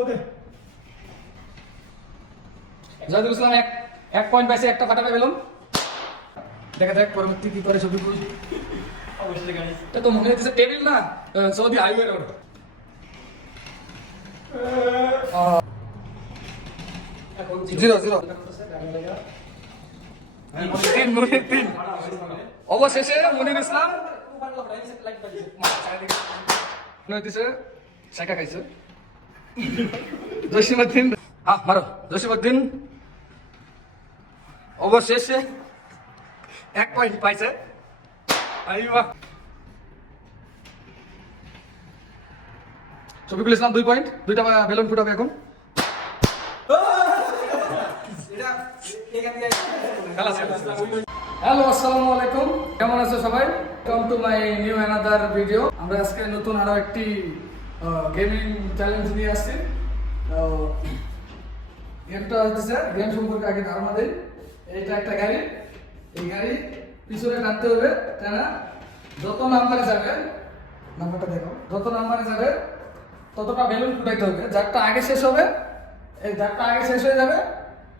ওকে। জাহিদুল ইসলাম এক এক পয়েন্ট পাইছে একটা ফাটাবে পেলাম। দেখা যাক পরবর্তী কি করে ছবি পুরুষ অবশ্যই গাইস এটা তো মনে হচ্ছে টেবিল না Saudi highway road. Zero. Zero তিন মনির তিন। অবশেষে মনির ইসলাম মনে হইতেছে শেখা খাইছে। জসিমুদ্দিন হ্যাঁ মারো। জসিমুদ্দিন অবশেষে এক পয়েন্ট পাইছে। শফিকুল ইসলাম দুই পয়েন্ট দুইটা বেলুন ফুটাবে এখন। হ্যালো আসসালামু আলাইকুম। কেমন আছো সবাই? Welcome to my new another video আমরা আজকে নতুন আরও একটি গেমিং চ্যালেঞ্জ নিয়ে আসছি। তো, গেমটা হচ্ছে গেম সম্পর্কে আগে ধারণা দেই। এইটা একটা গাড়ি। এই গাড়ি পিছনে টানতে হবে টানা যত নাম্বারে যাবে নাম্বারটা দেখো যত নাম্বারে যাবে ততটা বেলুন ফুটাইতে হবে। যারটা আগে শেষ হবে এই যারটা আগে শেষ হয়ে যাবে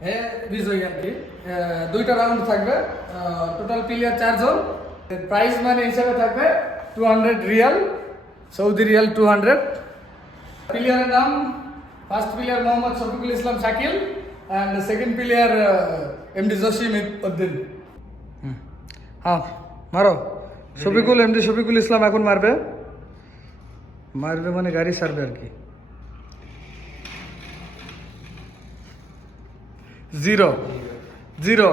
হে বিজয়ী আর কি। দুইটা রাউন্ড থাকবে। টোটাল প্লেয়ার চারজন। প্রাইস মানি হিসাবে থাকবে two hundred riyal Saudi riyal two hundred প্লেয়ারের নাম first player Mohammad Shafiqul Islam Shakil and second player MD Jasim Uddin হ্যাঁ মারো। শফিকুল এমডি শফিকুল ইসলাম এখন মারবে। মারবে মানে গাড়ি সারবে আর কি। Zero. Zero.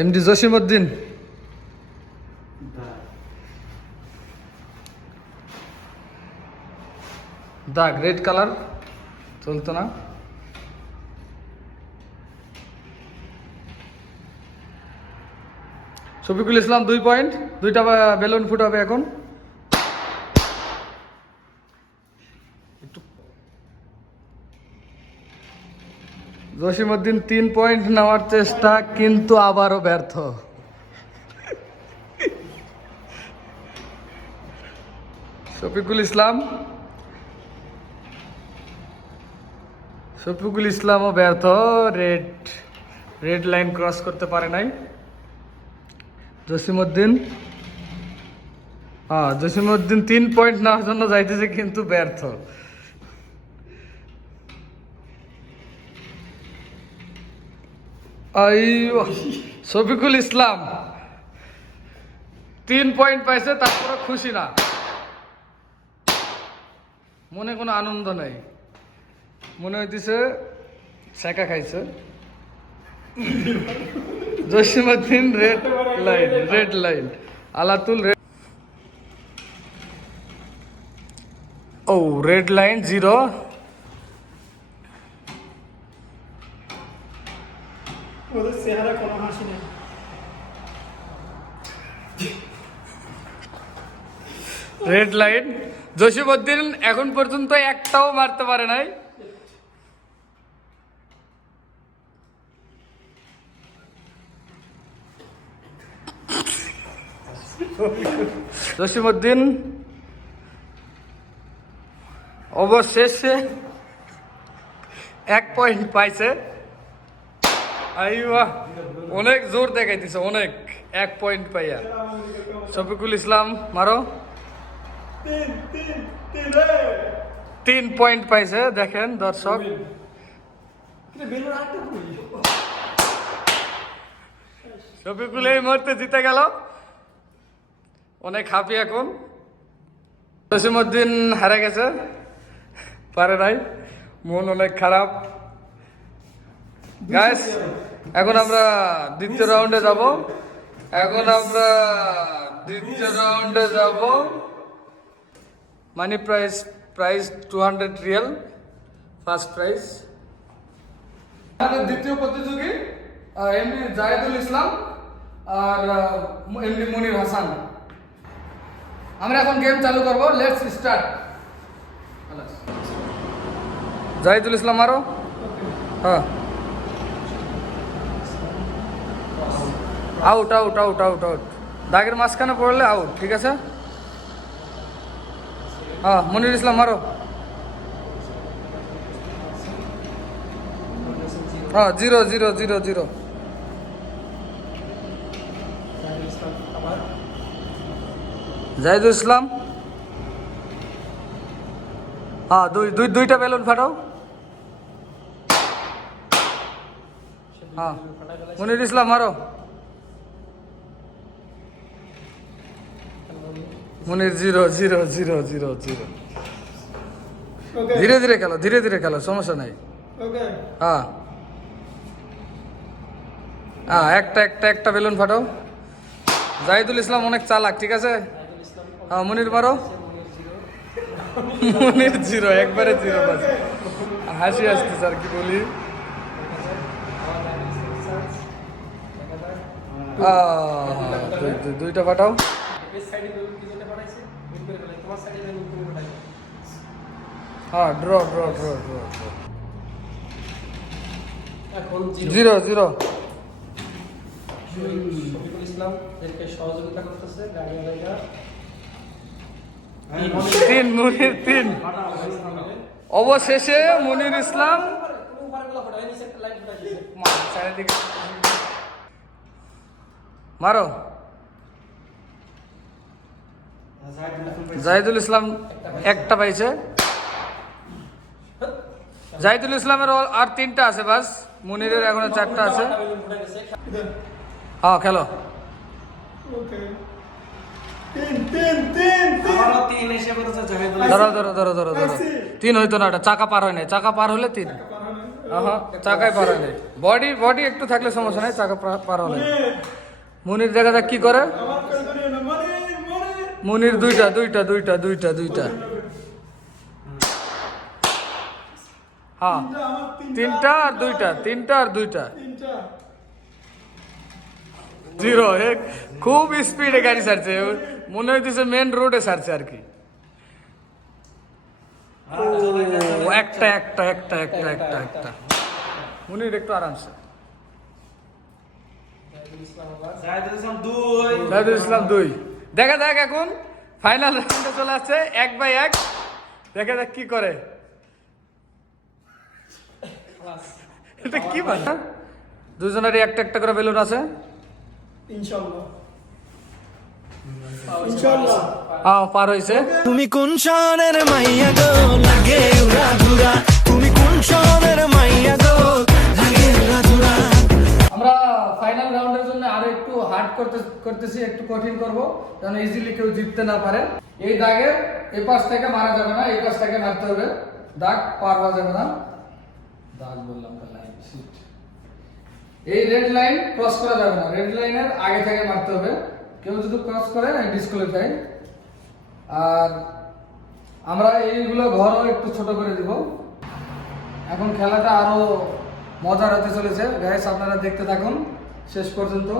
MD Jasim Uddin. দাগ রেড কালার চলতো না। শফিকুল ইসলাম দুই পয়েন্ট দুইটা বেলুন বেলুন ফুটাবে এখন। জসিমউদ্দিন তিন পয়েন্ট নেওয়ার চেষ্টা, কিন্তু আবারও ব্যর্থ। শফিকুল ইসলাম? শফিকুল ইসলামও ব্যর্থ রেড রেড লাইন ক্রস করতে পারে নাই। জসিমউদ্দিন? হ্যাঁ জসিমউদ্দিন তিন পয়েন্ট নেওয়ার জন্য যাইতেছে, কিন্তু ব্যর্থ। শফিকুল ইসলাম। তিন পয়েন্ট পাইছে তারপরে খুশি না। মনে কোনো আনন্দ নেই। মনে হইতেছে, শেখা খাইছে। Jasimuddin red line red line আলাতুল red ও রেড লাইন জিরো ওদের চেহারা কোনো হাসি নেই রেড লাইট জসিমুদ্দিন এখন পর্যন্ত একটাও মারতে পারে নাই। জসিমুদ্দিন অবশেষে এক পয়েন্ট পাইছে। অনেক জোর দেখাইতেছে, অনেক। এক পয়েন্ট পাইয়া। শফিকুল ইসলাম, মারো। তিন পয়েন্ট পাইছে দেখেন দর্শক। শফিকুল এই মুহূর্তে জিতে গেল। অনেক হ্যাপি এখন। জসিমুদ্দিন হারে গেছে। পারে নাই। মন অনেক খারাপ। গাইস এখন আমরা দ্বিতীয় রাউন্ডে যাব। এখন আমরা দ্বিতীয় রাউন্ডে যাব। Money price price two hundred riyal first price আমাদের দ্বিতীয় প্রতিযোগী এমডি জাহেদুল ইসলাম আর এমডি মনির হাসান। আমরা এখন গেম চালু করব লেটস স্টার্ট জাহিদুল ইসলাম আরও? হ্যাঁ। Out out out out out দাগের মাঝখানে পড়লে আউট ঠিক আছে? হ্যাঁ মনির ইসলাম, মারো। হ্যাঁ zero zero zero zero. Zahidul Islam. হ্যাঁ দুই দুই, দুইটা বেলুন ফাটাও। হ্যাঁ মনির ইসলাম, মারো। Monir zero zero zero zero zero ধীরে ধীরে খেলো ধীরে ধীরে খেলো সমস্যা নাই। হ্যাঁ। হ্যাঁ একটা একটা একটা বেলুন ফাটাও। জাহিদুল ইসলাম অনেক চালাক ঠিক আছে? হ্যাঁ মনির মারো। মনির জিরো একবারে জিরো বাস। হাসি আসছে স্যার কি বলি। হ্যাঁ ড্র ড্র ড্র ড্র এখন জিরো। জিরো শফিকুল ইসলাম এদেরকে সহযোগিতা করতেছে গাড়িওয়ালাইরা তিন। মনির। তিন অবশেষে মনির ইসলাম মারো। জাহিদুল ইসলাম একটা পাইছে। জাহিদুল ইসলামের আর তিনটা আছে বাস। মুনিরের এখনও চারটা আছে। হ্যাঁ খেলো। তিন তিন তিন তিন। আমারও তিন এসে পড়েছে জাহিদুল ধরো ধরো ধরো ধরো ধরো। তিন হইতো না ওটা চাকা পার হয় নাই। চাকা পার হলে তিন। হ্যাঁ চাকাই পার হয় নাই। বডি বডি একটু থাকলে সমস্যা নাই চাকা পার হলে। মুনির। দেখা যাক কি করে। মুনির দুইটা দুইটা দুইটা দুইটা দুইটা। হ্যাঁ তিনটা আর দুইটা তিনটা আর দুইটা। জিরো এক খুব স্পিডে গাড়ি ছাড়ছে। মনে হইতেছে মেন রোডে ছাড়ছে আর কি। একটা একটা একটা একটা একটা একটা। মুনির একটু আরামসে। জাহিদুল ইসলাম দুই। দেখা যাক এখন ফাইনাল রাউন্ডে চলে আসছে এক বাই এক। দেখা যাক কি করে। এটা কি মানে দুজনেরই একটা একটা করে বেলুন আছে। ইনশাআল্লাহ। ইনশাআল্লাহ। পার হয়েছে তুমি কোন শহরের মাইয়া গো? লাগে উড়া ধুরা। তুমি কোন শহরের মাইয়া গো? আমরা ফাইনাল রাউন্ডের জন্য আরও একটু হার্ড করতে, করতেছি, একটু কঠিন করব, যেন ইজিলি কেউ জিততে না পারে। এই দাগে এই পাশ থেকে মারা যাবে না, এই পাশ থেকে মারতে হবে। দাগ পার হওয়া যাবে না। দাগ বললাম লাইন এই রেড লাইন ক্রস করা যাবে না। রেড লাইনের আগে থেকে মারতে হবে। কেউ যদি ক্রস করে ডিসকোয়ালিফাই আর আমরা এইগুলো ঘরও একটু ছোট করে দিব। এখন খেলাটা আরও মজার হতে চলেছে। গাইস আপনারা দেখতে থাকুন। শেষ পর্যন্ত।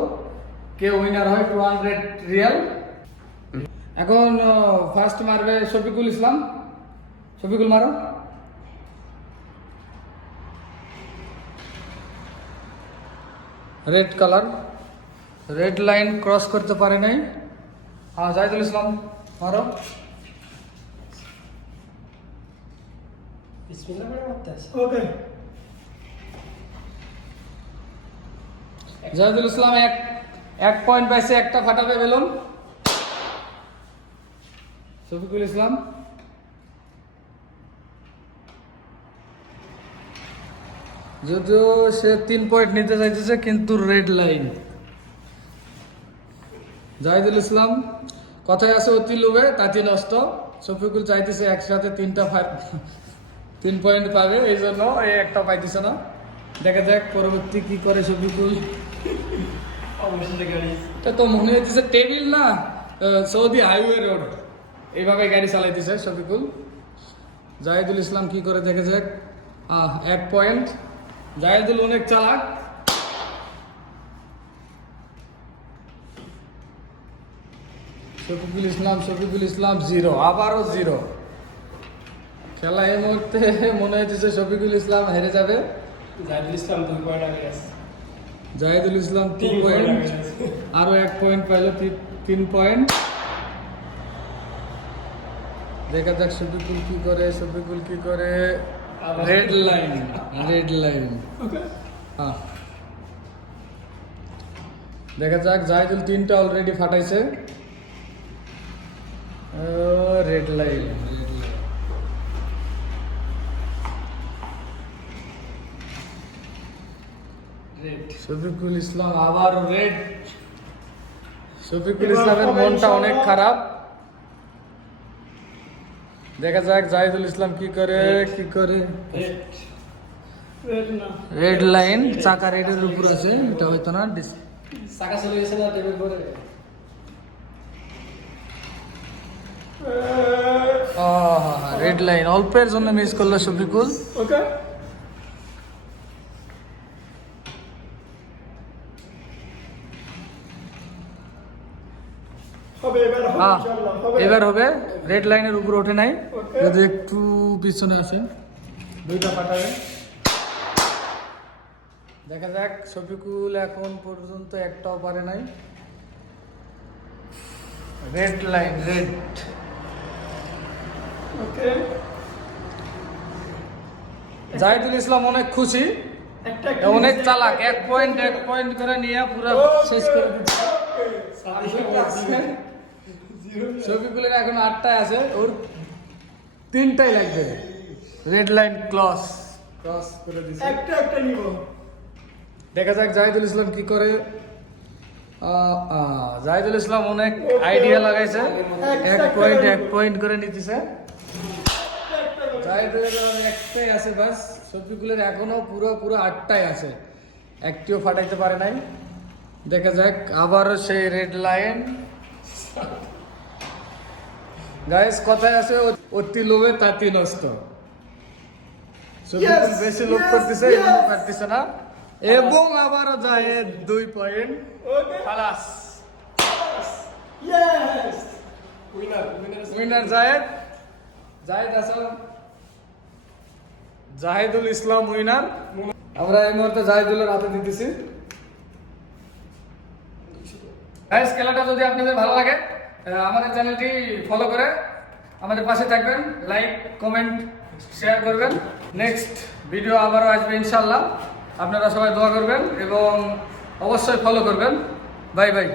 কে উইনার হয় টু হান্ড্রেড রিয়াল এখন ফার্স্ট মারবে শফিকুল ইসলাম। শফিকুল মারো। Red colour red line cross করতে পারে নাই। হ্যাঁ জাহিদুল ইসলাম মারো। বিসমিল্লাহ মারতে আছে। ওকে জাহিদুল ইসলাম এক এক পয়েন্ট পাইছে, একটা ফাটাবে বেলুন। শফিকুল ইসলাম। যদিও সে তিন পয়েন্ট নিতে চাইতেছে, কিন্তু রেড লাইন জাহিদুল ইসলাম, কথায় আছে অতি লোভে, তাঁতি নষ্ট। শফিকুল চাইতেছে একসাথে তিনটা তিন পয়েন্ট পাবে, এই জন্য এই একটা পাইতেছে না। দেখা যাক পরবর্তী কি করে শফিকুল তো মনে হইতেছে টেবিল না সৌদি হাইওয়ে রোড। এইভাবে গাড়ি চালাইতেছে শফিকুল। জাহিদুল ইসলাম কি করে দেখে যাক এক পয়েন্ট জাহিদুল অনেক চালাক। শফিকুল ইসলাম শফিকুল ইসলাম জিরো আবারও জিরো খেলা এই মুহূর্তে মনে হইতেছে শফিকুল ইসলাম হেরে যাবে। জাহিদুল ইসলাম দুই পয়েন্ট আগে আছে। Zahidul Islam two point point আগে আছে আরও এক পয়েন্ট পাইলো তিন পয়েন্ট দেখা যাক শফিকুল কি করে শফিকুল কি করে? রেড লাইন রেড লাইন হ্যাঁ। দেখা যাক জাহিদুল তিনটা already ফাটাইছে। Red line red line Shafiqul Islam আবার রেড শফিকুল ইসলামের মনটা অনেক খারাপ। দেখা যাক জাহিদুল ইসলাম কি করে কি করে। রেড লাইন চাকা রেডের উপর আছে এটা হয়তো না চাকা চলে গেছে না টেবিল করে রেড লাইন অল্পের জন্য মিস করল শফিকুল। ওকে হবে এবার হবে হ্যাঁ এবার হবে রেড লাইনের উপর ওঠে নাই। যদি একটু পিছনে আসে দুইটা পাঠাবে দেখা যাক শফিকুল এখন পর্যন্ত একটাও পারে নাই। Red line red okay Zahidul Islam অনেক খুশি। অনেক চালাক এক পয়েন্ট এক পয়েন্ট করে নিয়ে পুরো শেষ করে দিচ্ছে। শফিকুলের এখন আটটায় আছে ওর তিনটাই লাগবে। রেড লাইন ক্লস ক্রস করে দিচ্ছে একটা একটা নিব। দেখা যাক জাহিদুল ইসলাম কি করে। জাহিদুল ইসলাম অনেক আইডিয়া লাগাইছে। এক পয়েন্ট এক পয়েন্ট করে নিতেছে। জাহিদুলের আর একটাই আছে বাস। শফিকুলের এখনও পুরো পুরো আটটাই আছে। একটিও ফাটাইতে পারে নাই। দেখা যাক আবারও সেই রেড লাইন গাইস কথায় আছে অতি লোভে তাতি নষ্ট। বেশি লোভ করতেছে. পারতেছে না। এবং আবারও যায় দুই পয়েন্ট খালাস। উইনার জায়েদ। জায়েদ আসাম জাহিদুল ইসলাম উইনার আমরা এই মুহূর্তে জাহিদুলের হাতে দিতেছি। খেলাটা যদি আপনাদের ভালো লাগে আমাদের চ্যানেলটি ফলো করে আমাদের পাশে থাকবেন লাইক কমেন্ট শেয়ার করবেন। নেক্সট ভিডিও আবারও আসবে ইনশাল্লাহ আপনারা সবাই দোয়া করবেন এবং অবশ্যই ফলো করবেন। Bye bye